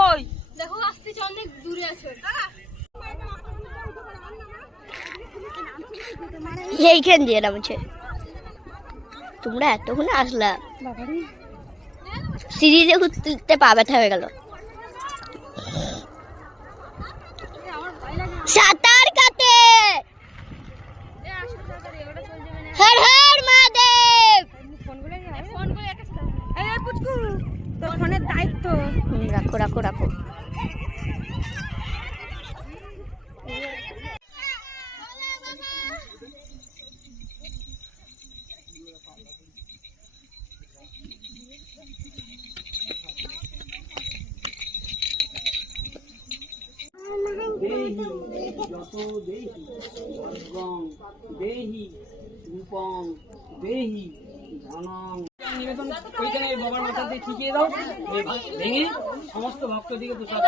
ওই দেখো আসতেছে, অনেক দূরে আছে। এইখান দিয়ে নামছে। তোমরা এতক্ষণে আসলা, সিরিজে ঘুরতে পা ব্যথা হয়ে গেল। সাঁতার কাটে। হর হর মহাদেব। তোর ফোনের দায়িত্ব। রাখো রাখো রাখো। নিবেদন ওইখানে বাবার মাথা দিয়ে ঠিকিয়ে দাও, ভেঙে সমস্ত ভক্তদিকে প্রসাদ